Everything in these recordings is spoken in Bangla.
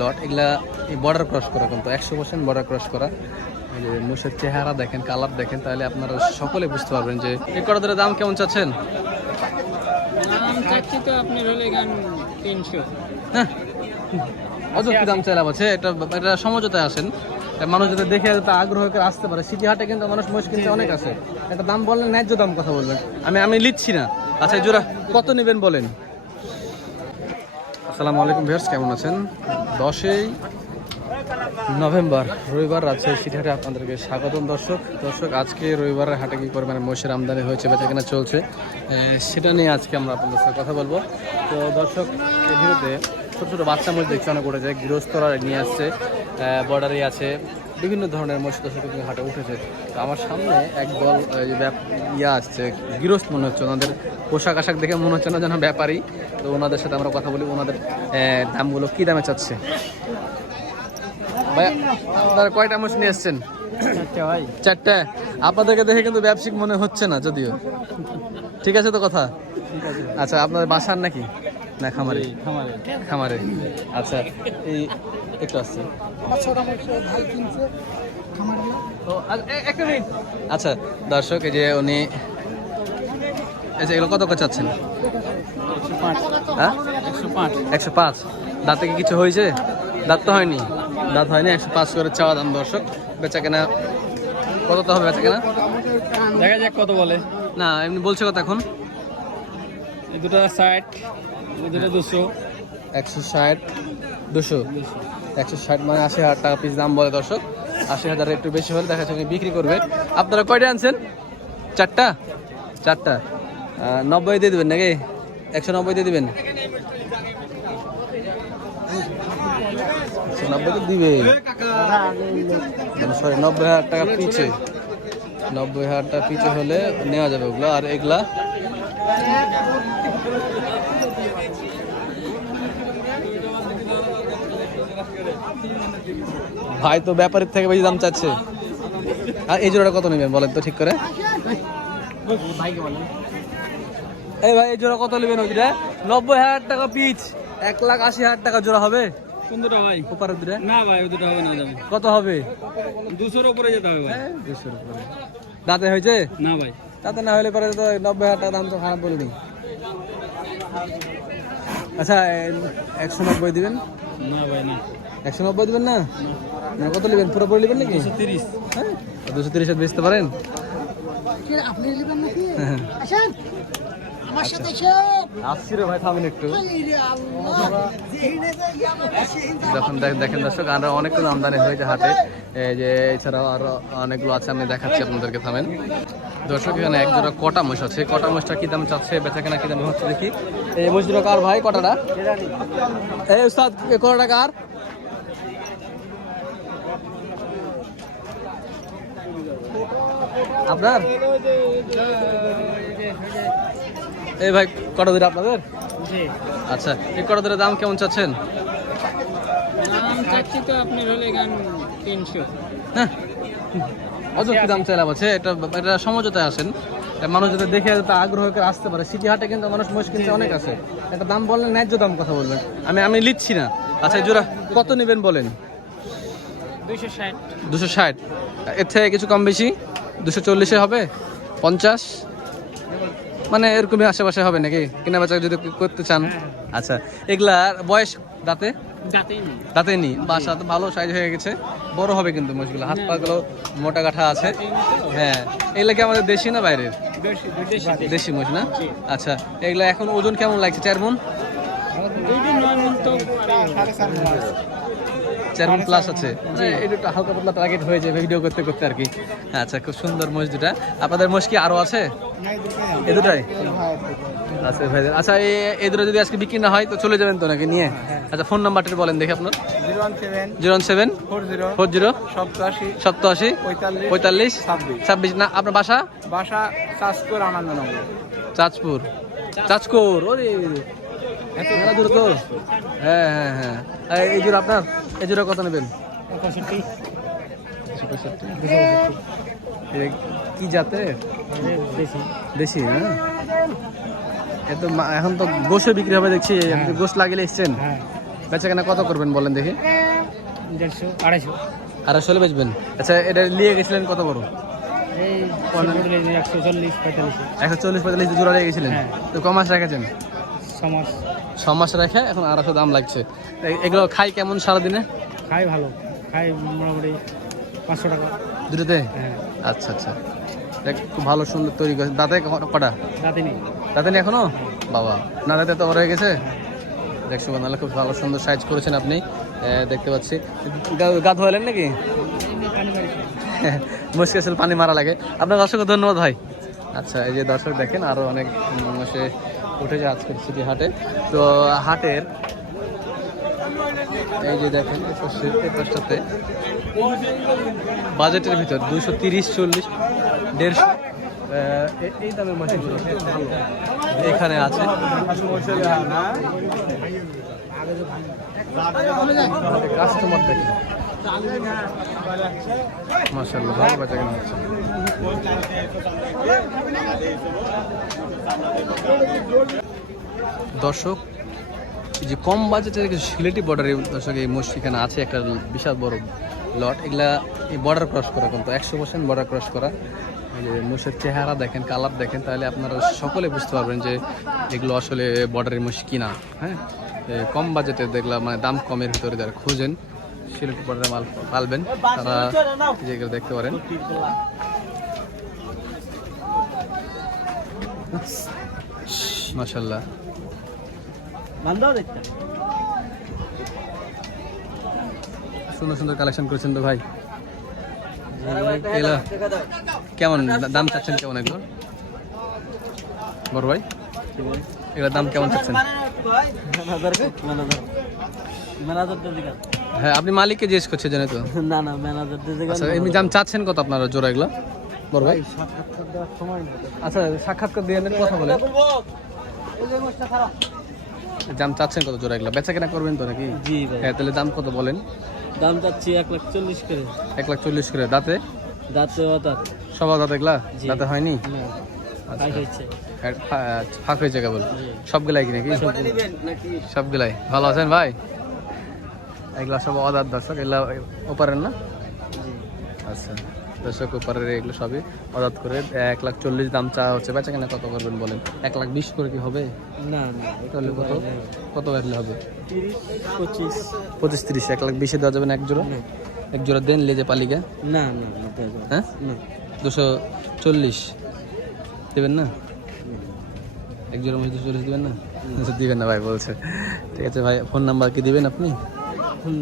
লট এগুলা বর্ডার ক্রস করা কিন্তু একশো পার্সেন্ট বর্ডার ক্রস করা। যে মুসের চেহারা দেখেন কালার দেখেন তাহলে আপনারা সকলে বুঝতে পারবেন যে এই কটাদের দাম কেমন চাচ্ছেন? দাম হ্যাঁ। দাম চাইলাম আছে এটা এটা সমঝোতায় আসেন। মানুষ যাতে দেখে যাতে আগ্রহ করে আসতে পারে। সিটি হাটে কিন্তু মানুষ কিনতে অনেক আছে। একটা দাম বললেন ন্যায্য দাম কথা বলবেন। আমি আমি লিখছি না। আচ্ছা জোড়া কত নেবেন বলেন? আসসালামু আলাইকুম ভিউয়ার্স, কেমন আছেন? দশই নভেম্বর, রবিবার রাজশাহী সিটি হাটে আপনাদেরকে স্বাগতম দর্শক। দর্শক, আজকে রবিবারের হাটে কি পরিমাণে মহিষের আমদানি হয়েছে বেচা কেনা চলছে সেটা নিয়ে আজকে আমরা আপনাদের সাথে কথা বলব। তো দর্শক এই ভিডিওতে ছোটো ছোটো বাচ্চা মহিষ দেখতে অনেক উঠেছে গৃহস্থরা নিয়ে আসছে বর্ডারে আছে। বিভিন্ন ধরনের মহিষ দর্শক কিন্তু হাটে উঠেছে। তো আমার সামনে এক দল ইয়া আসছে। গৃহস্থ মনে হচ্ছে ওনাদের পোশাক আশাক দেখে মনে হচ্ছে না যেন ব্যাপারী। তো ওনাদের সাথে আমরা কথা বলি ওনাদের দামগুলো কী দামে চাচ্ছে? ভাই আপনারা কয়টা মোষ নিয়ে এসছেন ভাই। চারটা? আপনাদেরকে দেখে কিন্তু ব্যবসায়িক মনে হচ্ছে না যদিও। ঠিক আছে তো কথা? আচ্ছা আপনাদের বাসার নাকি? না খামারে? খামারে। খামারে? আচ্ছা এই একটু আসছি। আচ্ছা দর্শক এই যে উনি এই যে এগুলো কত করে চাচ্ছেন? একশো পাঁচ। হ্যাঁ? একশো পাঁচ। একশো পাঁচ। দাঁতে কি কিছু হয়েছে? দাঁত তো হয়নি। দাঁত হয়নি একশো পাঁচ করে চাওয়া দাম দর্শক। বেচা কেনা কত তো হবে বেচা কেনা? দেখা যাক কত বলে। না এমনি বলছে কত এখন? দুটো ষাট। দুশো, একশো ষাট, দুশো। একশো ষাট মানে আশি হাজার টাকা পিস দাম বলে দর্শক। আশি হাজার একটু বেশি হলে দেখা যাচ্ছে বিক্রি করবে। আপনারা কয়টা আনছেন? চারটা? চারটা। নব্বই দিয়ে দেবেন নাকি? একশো নব্বই দিয়ে দিবেন? নব্বই তো দিবে সরি, নব্বই হাজার টাকা পিছে। নব্বই হাজার টাকা পিছে হলে নেওয়া যাবে ওগুলো। আর এগুলা? ভাই তো ব্যাপারের থেকে বেশি দাম চাচ্ছে। আর এই জোড়াটা কত নেবেন বলেন তো ঠিক করে? এই ভাই এই জোড়া কত নেবেন ওইটা? নব্বই হাজার টাকা পিচ এক লাখ আশি হাজার টাকা জোড়া হবে? কোনটা ভাই। উপরের দুটা না ভাই ওই দুটো হবে না যাবে কত হবে? দুশোর উপরে যেতে হবে ভাই। দুশোর উপরে দাঁতে হয়েছে? না ভাই। তাতে না হলে পরে তো নব্বই হাজার টাকা দাম তো খারাপ বলিনি। আচ্ছা একশো নব্বই দিবেন? না ভাই না। একশো নব্বই দিবেন না? না, কত নেবেন পুরোপুরি নেবেন নাকি? দুশো তিরিশ। হ্যাঁ দুশো তিরিশে বেচতে পারেন? আপনি নেবেন নাকি? হ্যাঁ। আসেন। আমার সাথে আসছি রে ভাই থামেন একটু। যখন দেখেন দর্শক আরও অনেকগুলো আমদানি হয়েছে হাটে। এই যে এছাড়াও আরও অনেকগুলো আছে আমি দেখাচ্ছি আপনাদেরকে থামেন। দর্শক এখানে এক জোড়া কটা মোষ আছে। কটা মোষটা কি দাম চাচ্ছে বেচা কেনা কি দামে হচ্ছে দেখি। এই জোড়া কার ভাই কটাটা? এই উস্তাদ এ কটা কার? আপনার? এই ভাই কটা দিন আপনাদের? আচ্ছা এই কটা দিনের দাম কেমন চাচ্ছেন? দাম চাচ্ছি তো আপনার হলে গান তিনশো। হ্যাঁ। অত কি দাম চাইলাম আছে এটা এটা সমঝোতায় আসেন। মানুষ যাতে দেখে যাতে আগ্রহ করে আসতে পারে। সিটি হাটে কিন্তু মানুষ মহিষ কিনতে অনেক আছে। একটা দাম বললেন ন্যায্য দাম কথা বলবেন। আমি আমি লিখছি না। আচ্ছা জোড়া কত নেবেন বলেন? দুশো ষাট। এর থেকে কিছু কম বেশি? দুশো চল্লিশে হবে? পঞ্চাশ? মানে এরকমই আশেপাশে হবে নাকি? কিনা বেচা যদি করতে চান। আচ্ছা এগুলার বয়স দাঁতে? যাতেই নেই। দাঁতে নি বাসা তো ভালো সাইজ হয়ে গেছে। বড় হবে কিন্তু মোষগুলো হাত পা গুলো মোটা কাঠা আছে। হ্যাঁ। এগুলা কি আমাদের দেশি না বাইরের? দেশি দেশি দেশি মোষ না? আচ্ছা এগুলা এখন ওজন কেমন লাগছে? চার মন। মন প্লাস আছে। এটা একটু হালকা পাতলা টার্গেট হয়েছে ভিডিও করতে করতে আর কি। আচ্ছা খুব সুন্দর মোষ দুটা আপনাদের মোষ কি আরও আছে? এ দুটাই? আচ্ছা ভাই আচ্ছা এই এই দুটো যদি আজকে বিক্রি না হয় তো চলে যাবেন তো নাকি নিয়ে? আচ্ছা ফোন নাম্বারটা বলেন দেখি আপনার। Zero seven four zero four zero সপ্তাশি পঁয়তাল্লিশ ছাব্বিশ। না আপনার বাসা? বাসা চাষপুর আনন্দনগর। চাঁদপুর। চাঁচকোর ওরে। এত মেলা দূর তো? হ্যাঁ হ্যাঁ হ্যাঁ। এই জোড়া আপনার? এই জোড়া কত নেবেন? পঁয়ষট্টি। কি জাতের? দেশি। না এ তো মা- এখন তো গোশে বিক্রি হবে দেখছি। আপনি গোশ লাগিয়ে এসছেন। হ্যাঁ। বেচা কেনা কত করবেন বলেন দেখি? দেড়শো আড়াইশো। আড়াইশো হলে বেচবেন। আচ্ছা এটা নিয়ে গেছিলেন কত বড়? এই একশো চল্লিশ পঁয়তাল্লিশ। একশো চল্লিশ পঁয়তাল্লিশ জোড়া নিয়ে গেছিলেন। হ্যাঁ। তো ক মাস রেখেছেন? সমাজ ছ মাস রেখে এখন আড়াইশো দাম লাগছে। এগুলো খাই কেমন সারাদিনে? খাই ভালো। খাই মোটামুটি পাঁচশো টাকা। দুটোতে? হ্যাঁ। আচ্ছা আচ্ছা। খুব ভালো সুন্দর তৈরি করেছে দাঁতে কটা? রাতে নেই। দাঁতে নেই এখনও? বাবা না দাঁতে তো হয়ে গেছে? দেখছ নাহলে খুব ভালো সুন্দর সাইজ করেছেন আপনি। দেখতে পাচ্ছি। গা- ধোয়ালেন নাকি? মুশকিল পানি মারা লাগে। আপনাকে অসংখ্য ধন্যবাদ ভাই। আচ্ছা এই যে দর্শক দেখেন আরও অনেক সে উঠেছে আজকের সিটি হাটে। তো হাটের এই যে দেখেন পাশে- বাজেটের ভিতর দুশো তিরিশ চল্লিশ, দেড়শো এই দামের মাছগুলো এখানে আছে। কাস্টমার দেখেন। মাসাল্লাহ ভালো কেনা হচ্ছে। দর্শক, এই যে কম বাজেটের কিছু সিলেটি বর্ডার দর্শক এই এখানে আছে, একটা বিশাল বড় লট এগুলা এই বর্ডার ক্রস করা কিন্তু, একশো পার্সেন্ট বর্ডার ক্রস করা। এই যে মোষের চেহারা দেখেন কালার দেখেন, তাহলে আপনারা সকলে বুঝতে পারবেন যে এগুলো আসলে বর্ডারের মোষ কিনা। হ্যাঁ? কম বাজেটে দেখলাম মানে দাম কমের ভিতরে যারা খুঁজেন, সিলেটি বর্ডারের মাল পালবেন, তারা এই যে এগুলো দেখতে পারেন। মাসাল্লাহ সুন্দর সুন্দর কালেকশন করেছেন তো ভাই। কেমন দাম চাচ্ছেন কেমন এগুলো বড় ভাই? এগুলোর দাম কেমন চাচ্ছেন? হ্যাঁ আপনি মালিককে জিজ্ঞেস করছে জানে তো। না না ম্যানেজার আচ্ছা এমনি দাম চাচ্ছেন কত আপনারা জোড়া এগুলো? বড় ভাই আচ্ছা সাক্ষাৎকার দিয়ে নেন, কথা বলেন। দাম চাচ্ছেন কত জোড়া এগুলো? বেচা কেনা করবেন তো নাকি? জি ভাই। হ্যাঁ তাহলে দাম কত বলেন? দাম চাচ্ছি এক লাখ চল্লিশ করে। এক লাখ চল্লিশ করে। দাঁতে? দাঁতে দাঁত। সবার দাঁত এগুলা? দাঁতে হয়নি? না আচ্ছা। হ্যাঁ, ফাঁক হয়েছে কেবল? সবগুলাই কি নাকি? সবগুলাই ভালো আছেন ভাই? এগুলা সব অদার দর্শক এগুলা ওপারের না? আচ্ছা দর্শক ওপারের এগুলো সবই অদাত করে এক লাখ চল্লিশ দাম চা হচ্ছে বেচা কেনা কত করবেন বলেন? এক লাখ বিশ করে কি হবে? না না তাহলে কত? কত বাড়লে হবে? পঁচিশ। পঁচিশ তিরিশ এক লাখ বিশে দেওয়া যাবে না এক জোড়া? এক জোড়া দেন লেজে পালিকা না না হ্যাঁ? দুশো চল্লিশ। দেবেন না? এক জোড়া মধ্যে চল্লিশ দেবেন না। দিবেন না ভাই বলছে। ঠিক আছে ভাই ফোন নাম্বার কি দিবেন আপনি?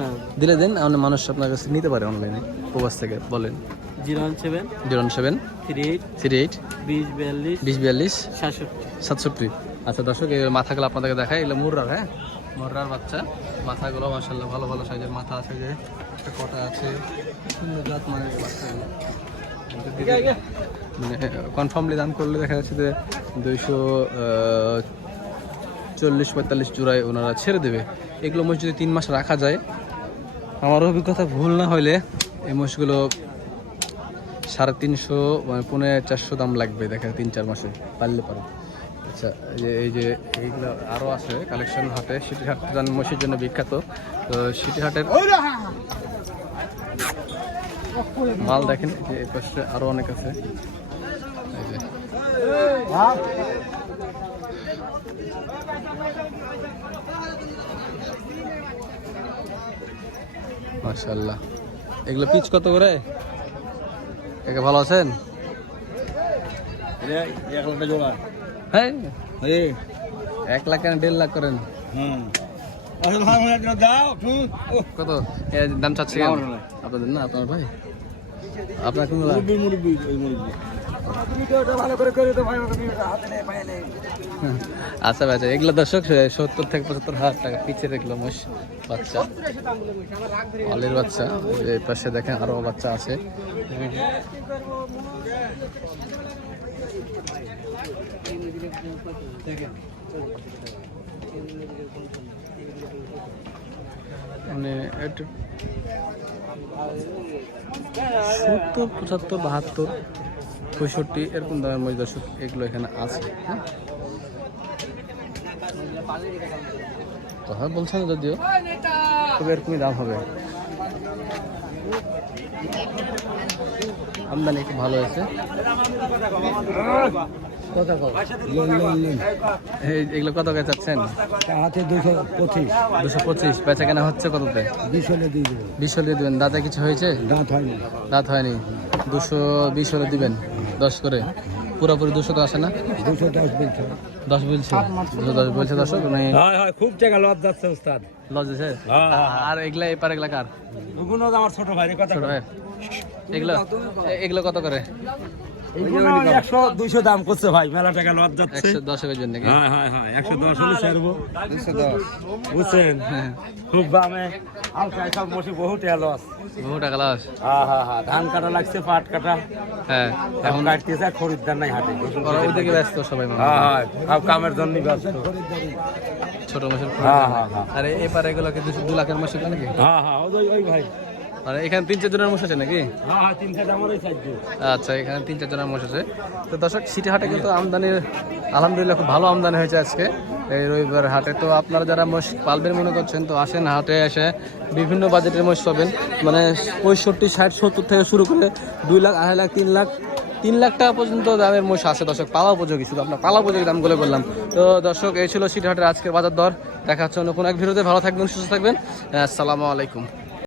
না। দিলে দেন আমাদের মানুষ আপনার কাছে নিতে পারে অনলাইনে প্রবাস থেকে বলেন। Zero one seven zero seven three eight three eight বিশ বিয়াল্লিশ বিশ বিয়াল্লিশ সাতষট্টি। সাতষট্টি। আচ্ছা দর্শক এই মাথাগুলো আপনাদেরকে দেখায় এগুলো মুর্রার হ্যাঁ? মুর্রার বাচ্চা। মাথাগুলো মাসাল্লাহ ভালো ভালো সাইজের মাথা আছে যে। একটা কটা আছে। সুন্দর জাত মানে বাচ্চাগুলো মানে কনফার্মলি দাম করলে দেখা যাচ্ছে যে দুইশো চল্লিশ পঁয়তাল্লিশ জোড়ায় ওনারা ছেড়ে দেবে। এগুলো মোষ যদি তিন মাস রাখা যায়, আমার অভিজ্ঞতা ভুল না হলে এই মোষগুলো সাড়ে তিনশো মানে পনেরো চারশো দাম লাগবে, দেখা তিন চার মাসে, পারলে পারো। আচ্ছা এই যে এই যে, এইগুলো আরও আছে কালেকশন হাটে সিটি হাট মসির জন্য বিখ্যাত। তো সিটি হাটের মাল দেখেন যে এই পাশে আরও অনেক আছে। মাশাল্লাহ এগুলো পিচ কত করে? একে ভালো আছেন? এক লাখ জোড়া। হ্যাঁ? এক লাখ কেন দেড় লাখ করেন? হুম। দাও কত? দাম চাচ্ছে? আপনাদের না আপনার ভাই? আপনার কোন মুরব্বী মুরব্বি। আচ্ছা ভাই, এগুলো দর্শক সত্তর থেকে পঁচাত্তর হাজার টাকা পিছিয়ে দেখল মোষ বাচ্চা। অলের বাচ্চা এই পাশে দেখেন আরও বাচ্চা আছে। মানে সত্তর, পঁচাত্তর, বাহাত্তর। পঁয়ষট্টি এরকম দামের মধ্যে দর্শক এগুলো এখানে আছে। হ্যাঁ কথা বলছে না যদিও তবে এরকমই দাম হবে। আমদানি একটু ভালো হয়েছে। এগুলো কত করে চাচ্ছেন? হাতে দুশো পঁচিশ। দুশো পঁচিশ বেচা কেনা হচ্ছে কততে? বিশ হলে দিয়ে দেবো বিশ হলে দিবেন। দাঁতে কিছু হয়েছে? দাঁত হয়নি। দাঁত হয়নি। দুশো বিশ হলে দিবেন। দশ করে? পুরোপুরি দুশো তো আসে না? দুশো দশ বলছে। দশ বলছে দুশো দশ বলছে দর্শক মানে হয় হয় খুব জায়গা লজ যাচ্ছে উস্তাদ। লজ দিছে আর এগুলা এপার এগুলা কার? আমার ছোট ভাই ছোট ভাই এগুলো এগুলো কত করে? একশো দুইশো দাম করছে ভাই মেলা টাকা যাচ্ছে একশো হ্যাঁ হ্যাঁ হ্যাঁ একশো দশ হলে ছাড়বো দুশো দশ। বুঝছেন? খুব দামে। হালকা সব বসে বহু টাকা লস বহু টাকা লস হ্যাঁ হ্যাঁ হ্যাঁ ধান কাটা লাগছে পাট কাটা। হ্যাঁ এখন কাটতেছে খরিদ্দার নাই হাটে। ব্যস্ত সবাই হ্যাঁ হ্যাঁ সব কামের জন্য ব্যস্ত। ছোট মাসের হ্যাঁ হ্যাঁ হ্যাঁ। আরে এপারে এগুলো দুশো দু লাখের মাসে নাকি? হ্যাঁ হ্যাঁ ওই ভাই। আর এখানে তিন চার জনের আছে নাকি? হ্যাঁ হ্যাঁ আচ্ছা এখানে তিন চার জনের মোষ আছে। তো দর্শক সিটি হাটে কিন্তু আমদানির আলহামদুলিল্লাহ খুব ভালো আমদানি হয়েছে আজকে এই রবিবার হাটে। তো আপনারা যারা মোষ পালবেন মনে করছেন তো আসেন হাটে এসে বিভিন্ন বাজেটের মোষ পাবেন। মানে পঁয়ষট্টি ষাট সত্তর থেকে শুরু করে দুই লাখ আড়াই লাখ তিন লাখ তিন লাখ টাকা পর্যন্ত দামের মোষ আছে দর্শক। পালা উপযোগী শুধু আপনার পালা উপযোগী দামগুলো বললাম। তো দর্শক এই ছিল সিটি হাটের আজকের বাজার দর। দেখা হচ্ছে অন্য কোনো এক ভিডিওতে। ভালো থাকবেন সুস্থ থাকবেন। আসসালামু আলাইকুম।